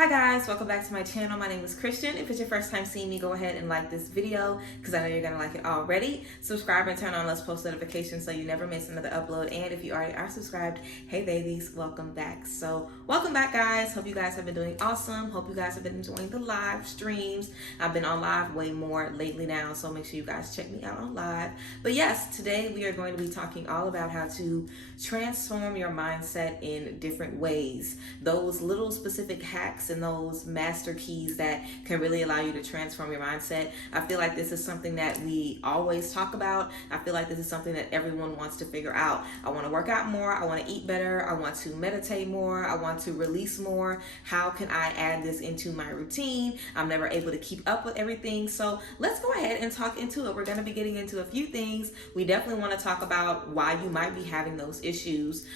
Hi guys, welcome back to my channel. My name is Christian. If it's your first time seeing me, go ahead and like this video because I know you're gonna like it already. Subscribe and turn on those post notifications so you never miss another upload. And if you already are subscribed, hey babies, welcome back. So welcome back guys. Hope you guys have been doing awesome. Hope you guys have been enjoying the live streams. I've been on live way more lately now, so make sure you guys check me out on live. But yes, today we are going to be talking all about how to transform your mindset in different ways. Those little specific hacks and those master keys that can really allow you to transform your mindset. I feel like this is something that we always talk about. I feel like this is something that everyone wants to figure out. I want to work out more. I want to eat better. I want to meditate more. I want to release more. How can I add this into my routine? I'm never able to keep up with everything. So let's go ahead and talk into it. We're going to be getting into a few things. We definitely want to talk about why you might be having those issues,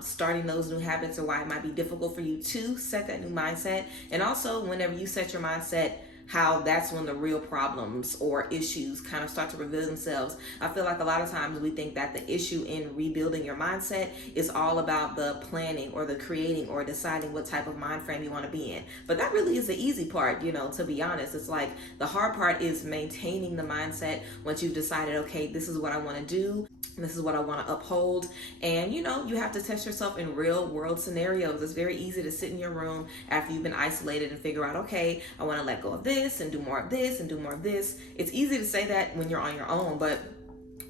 starting those new habits, or why it might be difficult for you to set that new mindset. And also, whenever you set your mindset, how that's when the real problems or issues kind of start to reveal themselves. I feel like a lot of times we think that the issue in rebuilding your mindset is all about the planning or the creating or deciding what type of mind frame you want to be in. But that really is the easy part, to be honest. It's like the hard part is maintaining the mindset once you've decided, okay, this is what I want to do. This is what I want to uphold. And you have to test yourself in real world scenarios. It's very easy to sit in your room after you've been isolated and figure out, okay, I want to let go of this and do more of this and do more of this. It's easy to say that when you're on your own, but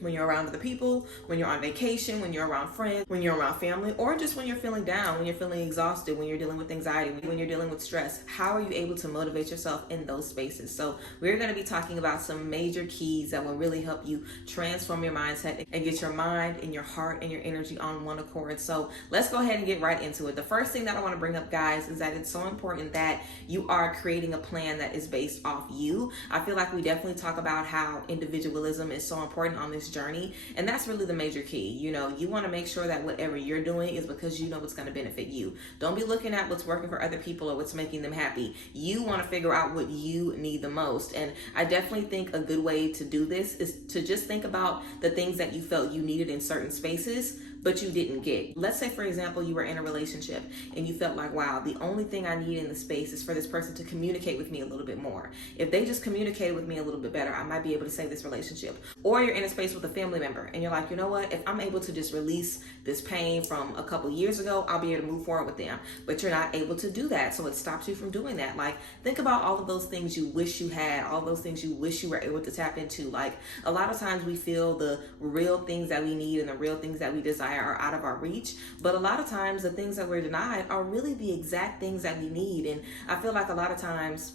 when you're around other people, when you're on vacation, when you're around friends, when you're around family, or just when you're feeling down, when you're feeling exhausted, when you're dealing with anxiety, when you're dealing with stress, how are you able to motivate yourself in those spaces? So we're going to be talking about some major keys that will really help you transform your mindset and get your mind and your heart and your energy on one accord. So let's go ahead and get right into it. The first thing that I want to bring up, guys, is that it's so important that you are creating a plan that is based off you. I feel like we definitely talk about how individualism is so important on this journey, and that's really the major key. You want to make sure that whatever you're doing is because you know what's going to benefit you. Don't be looking at what's working for other people or what's making them happy. You want to figure out what you need the most. And I definitely think a good way to do this is to just think about the things that you felt you needed in certain spaces but you didn't get. Let's say, for example, you were in a relationship and you felt like, wow, the only thing I need in the space is for this person to communicate with me a little bit more. If they just communicated with me a little bit better, I might be able to save this relationship. Or you're in a space with a family member and you're like, you know what, if I'm able to just release this pain from a couple years ago, I'll be able to move forward with them. But you're not able to do that, so it stops you from doing that. Like, think about all of those things you wish you had, all those things you wish you were able to tap into. Like, a lot of times we feel the real things that we need and the real things that we desire are out of our reach, but a lot of times the things that we're denied are really the exact things that we need. And I feel like a lot of times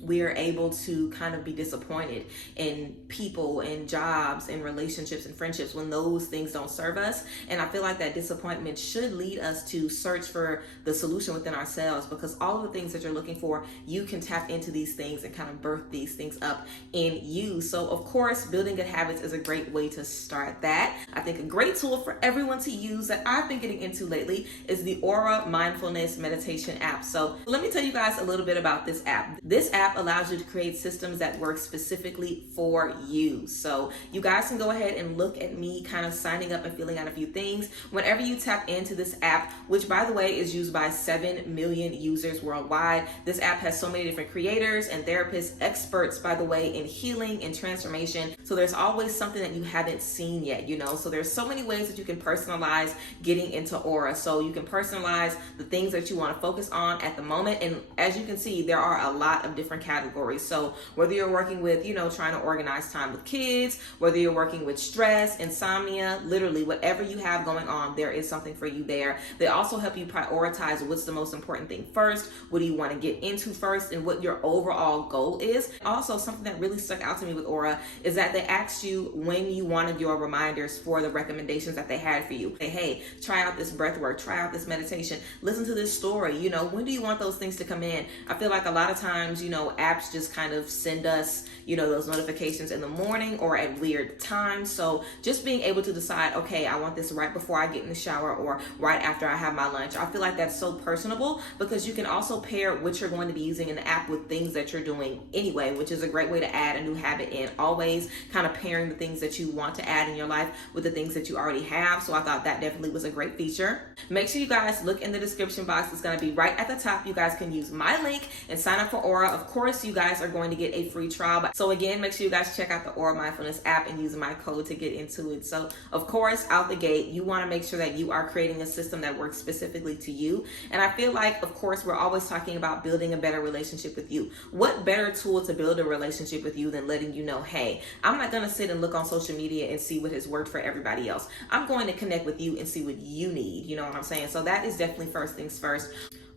we are able to kind of be disappointed in people and jobs and relationships and friendships when those things don't serve us. And I feel like that disappointment should lead us to search for the solution within ourselves, because all of the things that you're looking for, you can tap into these things and kind of birth these things up in you. So of course, building good habits is a great way to start that. I think a great tool for everyone to use that I've been getting into lately is the Aura Mindfulness Meditation app. So let me tell you guys a little bit about this app. This app allows you to create systems that work specifically for you. So you guys can go ahead and look at me kind of signing up and filling out a few things. Whenever you tap into this app, which by the way is used by 7 million users worldwide, this app has so many different creators and therapists, experts, by the way, in healing and transformation. So there's always something that you haven't seen yet, So there's so many ways that you can personalize getting into Aura. So you can personalize the things that you want to focus on at the moment. And as you can see, there are a lot of different categories. So whether you're working with, trying to organize time with kids, whether you're working with stress, insomnia, literally whatever you have going on, there is something for you there. They also help you prioritize what's the most important thing first, what do you want to get into first, and what your overall goal is. Also, something that really stuck out to me with Aura is that they asked you when you wanted your reminders for the recommendations that they had for you. Hey, try out this breath work, try out this meditation, listen to this story. When do you want those things to come in? I feel like a lot of times, apps just kind of send us, those notifications in the morning or at weird times. So just being able to decide, okay, I want this right before I get in the shower or right after I have my lunch. I feel like that's so personable because you can also pair what you're going to be using in the app with things that you're doing anyway, which is a great way to add a new habit in. Always kind of pairing the things that you want to add in your life with the things that you already have. So I thought that definitely was a great feature. Make sure you guys look in the description box. It's going to be right at the top. You guys can use my link and sign up for Aura. Of course, you guys are going to get a free trial. So again, make sure you guys check out the Aura Mindfulness app and use my code to get into it. So of course, out the gate, you want to make sure that you are creating a system that works specifically to you. And I feel like, of course, we're always talking about building a better relationship with you. What better tool to build a relationship with you than letting you know, hey, I'm not going to sit and look on social media and see what has worked for everybody else. I'm going to connect with you and see what you need. You know what I'm saying? So that is definitely first things first.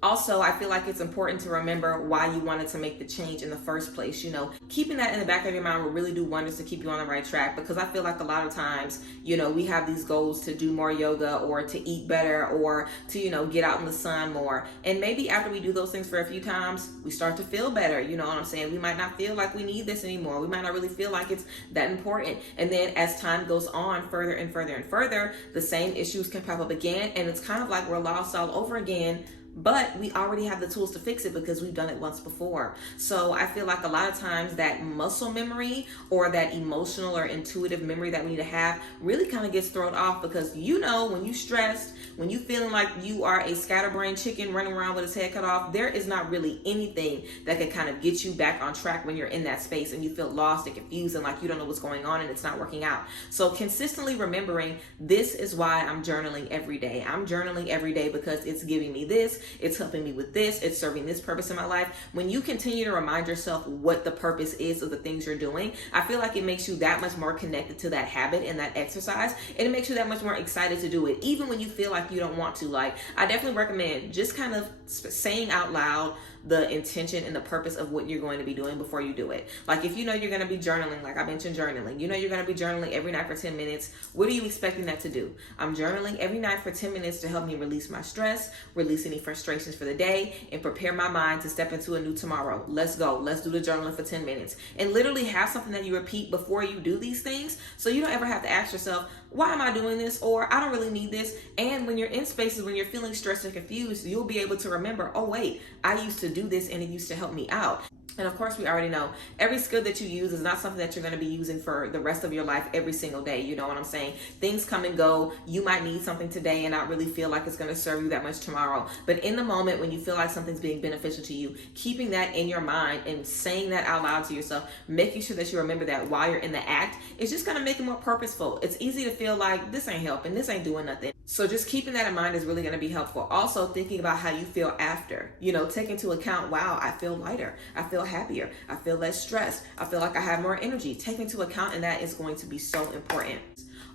Also, I feel like it's important to remember why you wanted to make the change in the first place. You know, keeping that in the back of your mind will really do wonders to keep you on the right track, because I feel like a lot of times, you know, we have these goals to do more yoga or to eat better or to, you know, get out in the sun more. And maybe after we do those things for a few times, we start to feel better. You know what I'm saying? We might not feel like we need this anymore. We might not really feel like it's that important. And then as time goes on further and further and further, the same issues can pop up again. And it's kind of like we're lost all over again. But we already have the tools to fix it because we've done it once before. So I feel like a lot of times that muscle memory or that emotional or intuitive memory that we need to have really kind of gets thrown off, because, you know, when you stressed, when you feeling like you are a scatterbrained chicken running around with his head cut off, there is not really anything that can kind of get you back on track when you're in that space and you feel lost and confused and like you don't know what's going on and it's not working out. So consistently remembering, this is why I'm journaling every day. I'm journaling every day because it's giving me this. It's helping me with this. It's serving this purpose in my life. When you continue to remind yourself what the purpose is of the things you're doing, I feel like it makes you that much more connected to that habit and that exercise. And it makes you that much more excited to do it, even when you feel like you don't want to. Like, I definitely recommend just kind of saying out loud the intention and the purpose of what you're going to be doing before you do it. Like, if you know you're going to be journaling, like I mentioned journaling, you know you're going to be journaling every night for 10 minutes. What are you expecting that to do? I'm journaling every night for 10 minutes to help me release my stress, release any frustrations for the day, and prepare my mind to step into a new tomorrow. Let's go. Let's do the journaling for 10 minutes. And literally have something that you repeat before you do these things, so you don't ever have to ask yourself, why am I doing this? Or I don't really need this. And when you're in spaces, when you're feeling stressed or confused, you'll be able to remember, oh wait, I used to do this and it used to help me out. And of course, we already know every skill that you use is not something that you're going to be using for the rest of your life every single day. You know what I'm saying? Things come and go. You might need something today and not really feel like it's going to serve you that much tomorrow. But in the moment when you feel like something's being beneficial to you, keeping that in your mind and saying that out loud to yourself, making sure that you remember that while you're in the act, is just going to make it more purposeful. It's easy to feel like this ain't helping, this ain't doing nothing. So just keeping that in mind is really going to be helpful. Also thinking about how you feel after, you know, take into account, wow, I feel lighter. I feel happier. I feel less stressed. I feel like I have more energy. Take into account, and that is going to be so important.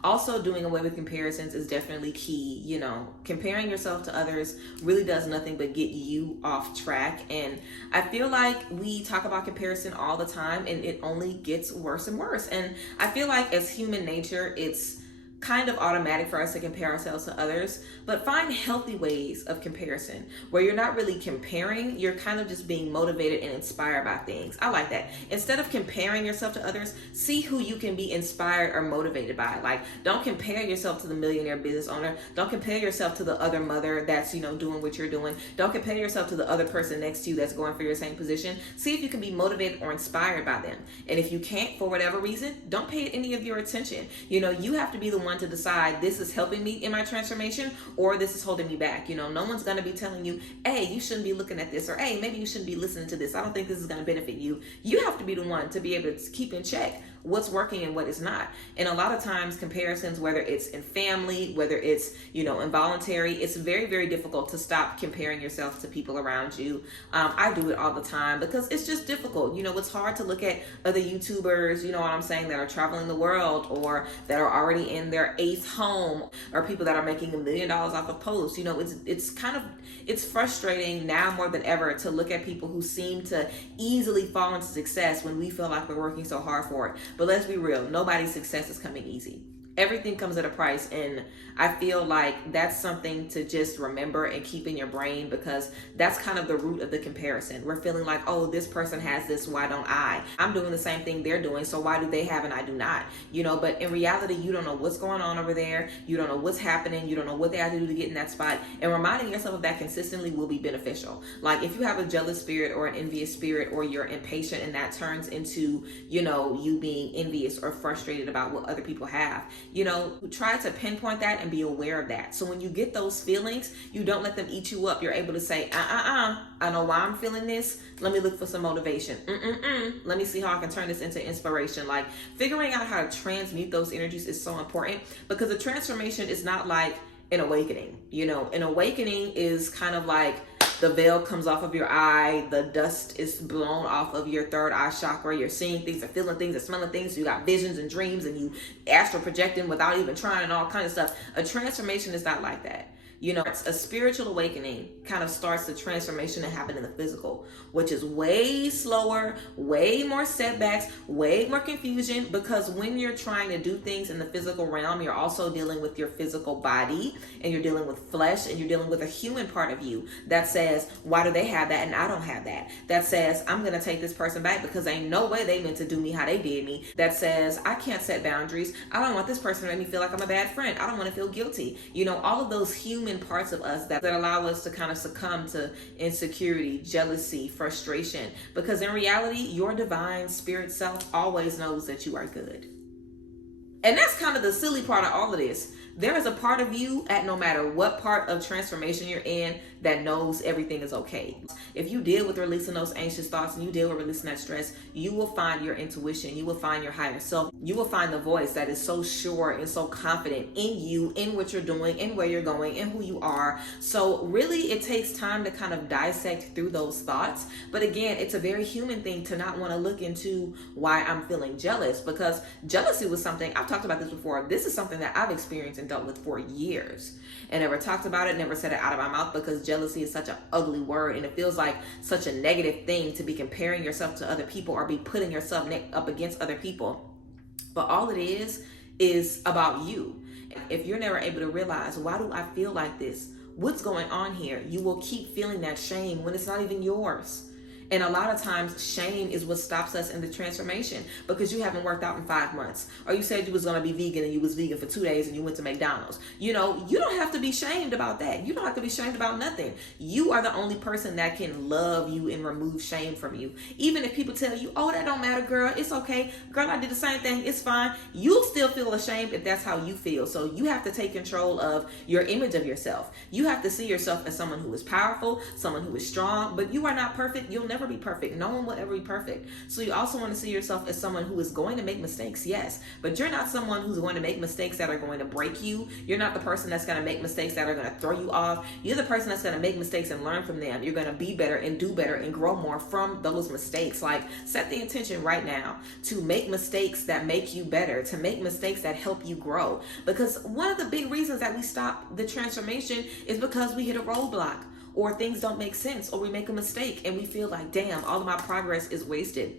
Also, doing away with comparisons is definitely key. You know, comparing yourself to others really does nothing but get you off track. And I feel like we talk about comparison all the time, and it only gets worse and worse. And I feel like as human nature, it's kind of automatic for us to compare ourselves to others, but find healthy ways of comparison where you're not really comparing, you're kind of just being motivated and inspired by things. I like that. Instead of comparing yourself to others, see who you can be inspired or motivated by. Like, don't compare yourself to the millionaire business owner. Don't compare yourself to the other mother that's, you know, doing what you're doing. Don't compare yourself to the other person next to you that's going for your same position. See if you can be motivated or inspired by them. And if you can't, for whatever reason, don't pay it any of your attention. You know, you have to be the one to decide, this is helping me in my transformation or this is holding me back. You know, no one's going to be telling you, hey, you shouldn't be looking at this, or hey, maybe you shouldn't be listening to this. I don't think this is going to benefit you. You have to be the one to be able to keep in check what's working and what is not. And a lot of times comparisons, whether it's in family, whether it's, you know, involuntary, it's very, very difficult to stop comparing yourself to people around you. I do it all the time because it's just difficult. You know, it's hard to look at other YouTubers, you know what I'm saying, that are traveling the world or that are already in their 8th home, or people that are making $1 million off a post. You know, it's frustrating now more than ever to look at people who seem to easily fall into success when we feel like we're working so hard for it. But let's be real, nobody's success is coming easy. Everything comes at a price, and I feel like that's something to just remember and keep in your brain, because that's kind of the root of the comparison. We're feeling like, oh, this person has this, why don't I? I'm doing the same thing they're doing, so why do they have and I do not? You know, but in reality, you don't know what's going on over there. You don't know what's happening. You don't know what they have to do to get in that spot. And reminding yourself of that consistently will be beneficial. Like if you have a jealous spirit or an envious spirit, or you're impatient and that turns into, you know, you being envious or frustrated about what other people have, you know, try to pinpoint that and be aware of that. So when you get those feelings, you don't let them eat you up. You're able to say, I know why I'm feeling this. Let me look for some motivation. Let me see how I can turn this into inspiration. Like figuring out how to transmute those energies is so important, because a transformation is not like an awakening. You know, an awakening is kind of like the veil comes off of your eye, the dust is blown off of your third eye chakra, you're seeing things and feeling things and smelling things, you got visions and dreams, and you astral projecting without even trying and all kinds of stuff. A transformation is not like that. You know, a spiritual awakening kind of starts the transformation that happened in the physical, which is way slower, way more setbacks, way more confusion, because when you're trying to do things in the physical realm, you're also dealing with your physical body, and you're dealing with flesh, and you're dealing with a human part of you that says, why do they have that and I don't have that? That says, I'm going to take this person back because ain't no way they meant to do me how they did me. That says, I can't set boundaries. I don't want this person to make me feel like I'm a bad friend. I don't want to feel guilty. You know, all of those human parts of us that allow us to kind of succumb to insecurity, jealousy, frustration, because in reality, your divine spirit self always knows that you are good. And that's kind of the silly part of all of this. There is a part of you, at no matter what part of transformation you're in, that knows everything is okay. If you deal with releasing those anxious thoughts and you deal with releasing that stress, you will find your intuition, you will find your higher self, you will find the voice that is so sure and so confident in you, in what you're doing, in where you're going, in who you are. So really, it takes time to kind of dissect through those thoughts. But again, it's a very human thing to not want to look into why I'm feeling jealous, because jealousy was something, I've talked about this before, this is something that I've experienced and dealt with for years, and never talked about it, never said it out of my mouth, because jealousy is such an ugly word, and it feels like such a negative thing to be comparing yourself to other people or be putting yourself up against other people. But all it is about you. If you're never able to realize, why do I feel like this? What's going on here? You will keep feeling that shame when it's not even yours. And a lot of times shame is what stops us in the transformation, because you haven't worked out in 5 months, or you said you was going to be vegan and you was vegan for 2 days and you went to McDonald's. You know, you don't have to be shamed about that. You don't have to be shamed about nothing. You are the only person that can love you and remove shame from you. Even if people tell you, oh, that don't matter, girl, it's okay. Girl, I did the same thing. It's fine. You'll still feel ashamed if that's how you feel. So you have to take control of your image of yourself. You have to see yourself as someone who is powerful, someone who is strong, but you are not perfect. You'll never be perfect. No one will ever be perfect. So you also want to see yourself as someone who is going to make mistakes, yes, but you're not someone who's going to make mistakes that are going to break you. You're not the person that's going to make mistakes that are going to throw you off. You're the person that's going to make mistakes and learn from them. You're going to be better and do better and grow more from those mistakes. Like, set the intention right now to make mistakes that make you better, to make mistakes that help you grow. Because one of the big reasons that we stop the transformation is because we hit a roadblock, or things don't make sense, or we make a mistake and we feel like, damn, all of my progress is wasted.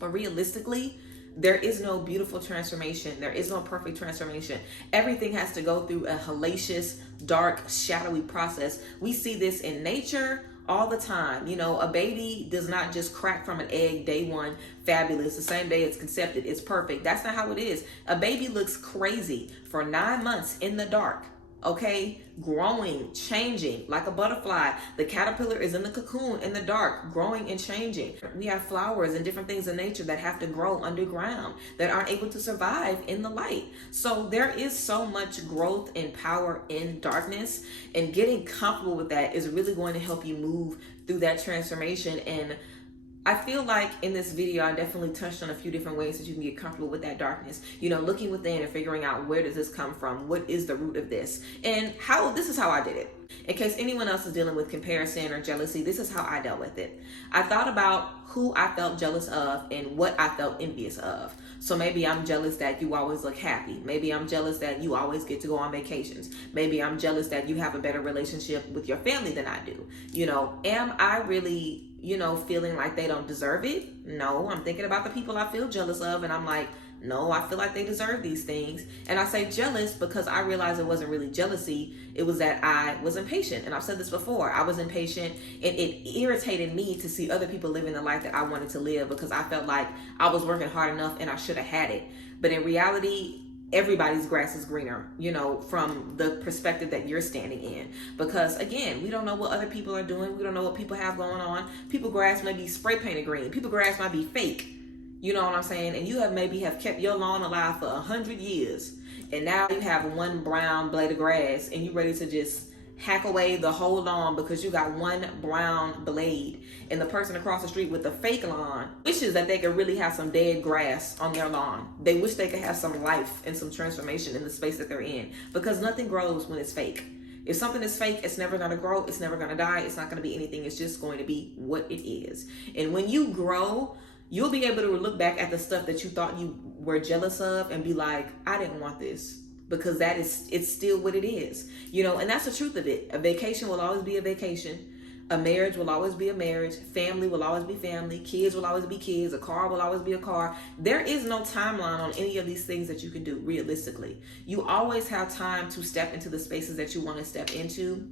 But realistically, there is no beautiful transformation. There is no perfect transformation. Everything has to go through a hellacious, dark, shadowy process. We see this in nature all the time. You know, a baby does not just crack from an egg day one, fabulous, the same day it's conceived, it's perfect. That's not how it is. A baby looks crazy for 9 months in the dark. Okay, growing, changing like a butterfly. The caterpillar is in the cocoon in the dark, growing and changing. We have flowers and different things in nature that have to grow underground, that aren't able to survive in the light. So there is so much growth and power in darkness, and getting comfortable with that is really going to help you move through that transformation. And I feel like in this video, I definitely touched on a few different ways that you can get comfortable with that darkness. You know, looking within and figuring out, where does this come from? What is the root of this? And this is how I did it. In case anyone else is dealing with comparison or jealousy, this is how I dealt with it. I thought about who I felt jealous of and what I felt envious of. So maybe I'm jealous that you always look happy. Maybe I'm jealous that you always get to go on vacations. Maybe I'm jealous that you have a better relationship with your family than I do. You know, am I really, feeling like they don't deserve it? No, I'm thinking about the people I feel jealous of, and I'm like, No, I feel like they deserve these things. And I say jealous because I realized it wasn't really jealousy. It was that I was impatient. And I've said this before. I was impatient, and it irritated me to see other people living the life that I wanted to live, because I felt like I was working hard enough and I should have had it. But in reality, everybody's grass is greener, from the perspective that you're standing in. Because again, we don't know what other people are doing. We don't know what people have going on. People grass may be spray painted green. People grass might be fake. You know what I'm saying? And you maybe have kept your lawn alive for 100 years. And now you have one brown blade of grass and you're ready to just hack away the whole lawn because you got one brown blade. And the person across the street with the fake lawn wishes that they could really have some dead grass on their lawn. They wish they could have some life and some transformation in the space that they're in, because nothing grows when it's fake. If something is fake, it's never going to grow. It's never going to die. It's not going to be anything. It's just going to be what it is. And when you grow, you'll be able to look back at the stuff that you thought you were jealous of and be like, I didn't want this. Because it's still what it is, and that's the truth of it. A vacation will always be a vacation. A marriage will always be a marriage. Family will always be family. Kids will always be kids. A car will always be a car. There is no timeline on any of these things that you can do realistically. You always have time to step into the spaces that you want to step into.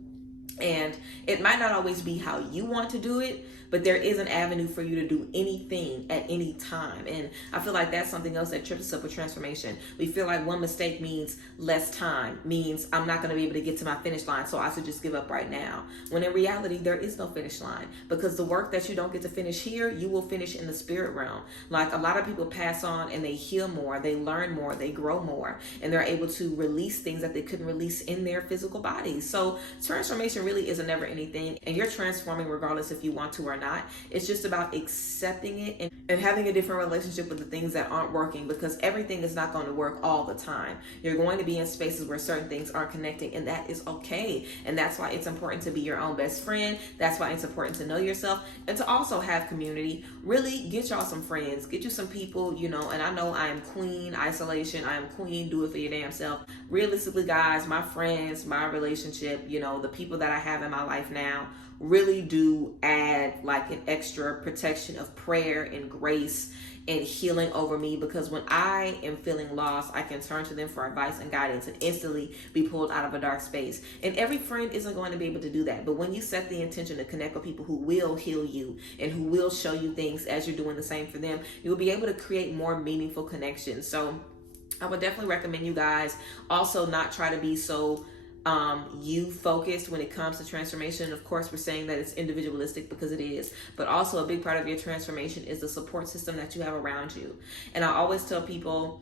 And it might not always be how you want to do it, but there is an avenue for you to do anything at any time. And I feel like that's something else that trips us up with transformation. We feel like one mistake means less time, means I'm not going to be able to get to my finish line, so I should just give up right now. When in reality, there is no finish line, because the work that you don't get to finish here, you will finish in the spirit realm. Like, a lot of people pass on and they heal more, they learn more, they grow more, and they're able to release things that they couldn't release in their physical bodies. So transformation really is a never ending thing, and you're transforming regardless if you want to or not. It's just about accepting it and having a different relationship with the things that aren't working, because everything is not going to work all the time. You're going to be in spaces where certain things aren't connecting, and that is okay. And that's why it's important to be your own best friend. That's why it's important to know yourself and to also have community. Really get y'all some friends, get you some people, and I know I am queen isolation. I am queen do it for your damn self. Realistically, guys, my friends, my relationship, the people that I have in my life now really do add like an extra protection of prayer and grace and healing over me, because when I am feeling lost, I can turn to them for advice and guidance and instantly be pulled out of a dark space. And every friend isn't going to be able to do that, but when you set the intention to connect with people who will heal you and who will show you things as you're doing the same for them, you'll be able to create more meaningful connections. So I would definitely recommend you guys also not try to be so you focused when it comes to transformation. Of course, we're saying that it's individualistic because it is, but also a big part of your transformation is the support system that you have around you. And I always tell people,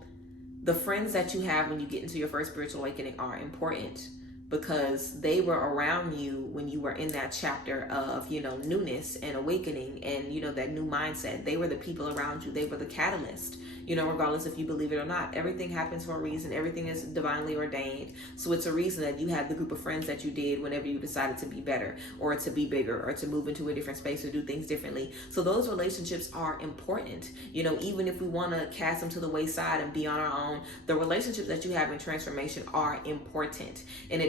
the friends that you have when you get into your first spiritual awakening are important, because they were around you when you were in that chapter of, newness and awakening and, that new mindset. They were the people around you. They were the catalyst, regardless if you believe it or not. Everything happens for a reason. Everything is divinely ordained. So it's a reason that you had the group of friends that you did whenever you decided to be better or to be bigger or to move into a different space or do things differently. So those relationships are important. Even if we want to cast them to the wayside and be on our own, the relationships that you have in transformation are important. And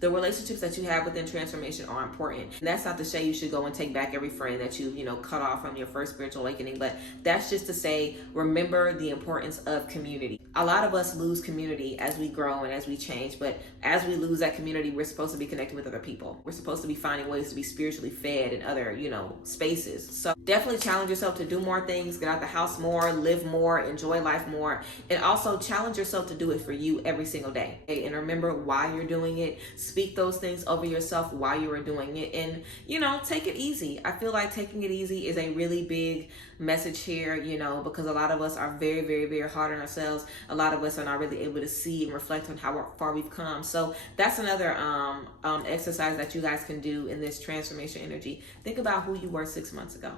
the relationships that you have within transformation are important. And that's not to say you should go and take back every friend that you cut off from your first spiritual awakening, but that's just to say, remember the importance of community. A lot of us lose community as we grow and as we change, but as we lose that community, we're supposed to be connecting with other people. We're supposed to be finding ways to be spiritually fed in other, spaces. So definitely challenge yourself to do more things, get out the house more, live more, enjoy life more, and also challenge yourself to do it for you every single day. Okay? And remember why you're doing it. Speak those things over yourself while you are doing it, and take it easy. I feel like taking it easy is a really big message here, because a lot of us are very, very, very hard on ourselves. A lot of us are not really able to see and reflect on how far we've come. So that's another exercise that you guys can do in this transformation energy. Think about who you were 6 months ago.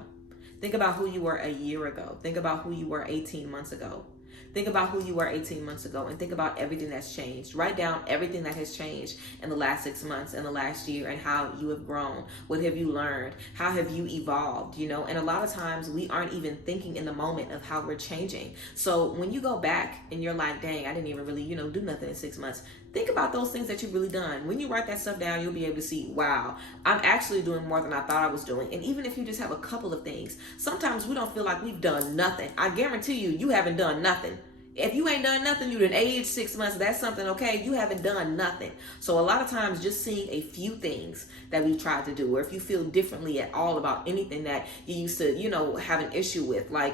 Think about who you were a year ago. Think about who you were 18 months ago. Think about who you were 18 months ago and think about everything that's changed. Write down everything that has changed in the last 6 months, in the last year, and how you have grown. What have you learned? How have you evolved? And a lot of times we aren't even thinking in the moment of how we're changing. So when you go back and you're like, dang, I didn't even really, do nothing in 6 months. think about those things that you've really done. When you write that stuff down, you'll be able to see, wow, I'm actually doing more than I thought I was doing. And even if you just have a couple of things, sometimes we don't feel like we've done nothing. I guarantee you haven't done nothing. If you ain't done nothing, you done aged 6 months, that's something, okay? You haven't done nothing. So a lot of times just seeing a few things that we've tried to do, or if you feel differently at all about anything that you used to, have an issue with, like,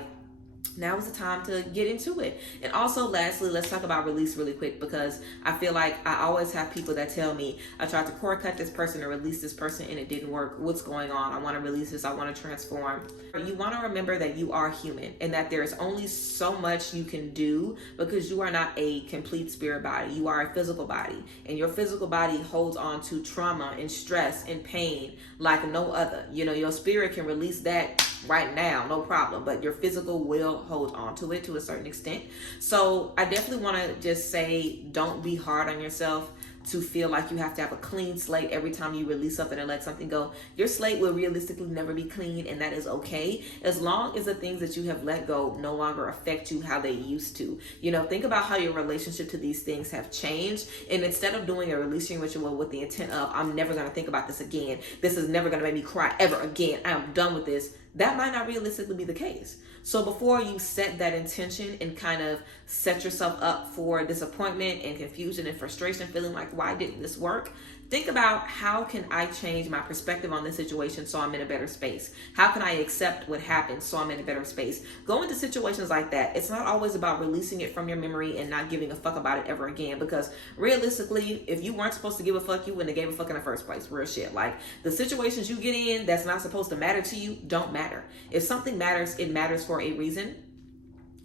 now is the time to get into it. And also, lastly, let's talk about release really quick, because I feel like I always have people that tell me, I tried to cord cut this person or release this person and it didn't work. What's going on? I want to release this. I want to transform. You want to remember that you are human and that there's only so much you can do, because you are not a complete spirit body. You are a physical body, and your physical body holds on to trauma and stress and pain like no other. Your spirit can release that right now, no problem, but your physical will hold on to it to a certain extent. So I definitely want to just say, don't be hard on yourself to feel like you have to have a clean slate every time you release something or let something go. Your slate will realistically never be clean, and that is okay, as long as the things that you have let go no longer affect you how they used to. Think about how your relationship to these things have changed, and instead of doing a releasing ritual with the intent of, I'm never going to think about this again, this is never going to make me cry ever again, I am done with this, that might not realistically be the case. So before you set that intention and kind of set yourself up for disappointment and confusion and frustration, feeling like, why didn't this work? Think about, how can I change my perspective on this situation so I'm in a better space? How can I accept what happened so I'm in a better space? Go into situations like that. It's not always about releasing it from your memory and not giving a fuck about it ever again, because realistically, if you weren't supposed to give a fuck, you wouldn't have gave a fuck in the first place. Real shit. Like, the situations you get in that's not supposed to matter to you don't matter. If something matters, it matters for a reason.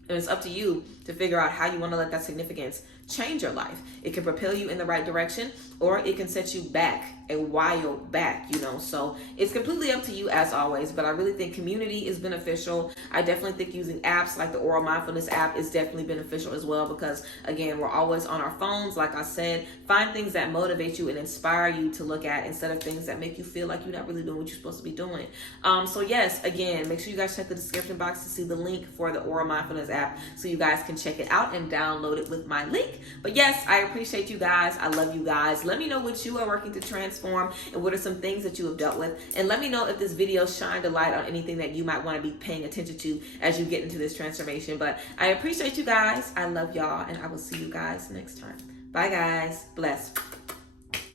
And it's up to you to figure out how you want to let that significance change your life. It can propel you in the right direction, or it can set you back a while back, so it's completely up to you as always. But I really think community is beneficial. I definitely think using apps like the Oral Mindfulness app is definitely beneficial as well, because again, we're always on our phones. Like I said, find things that motivate you and inspire you to look at, instead of things that make you feel like you're not really doing what you're supposed to be doing. So yes, again, make sure you guys check the description box to see the link for the Oral Mindfulness app, so you guys can check it out and download it with my link. But yes, I appreciate you guys. I love you guys. Let me know what you are working to transform and what are some things that you have dealt with. And let me know if this video shined a light on anything that you might want to be paying attention to as you get into this transformation. But I appreciate you guys. I love y'all, and I will see you guys next time. Bye guys. Bless.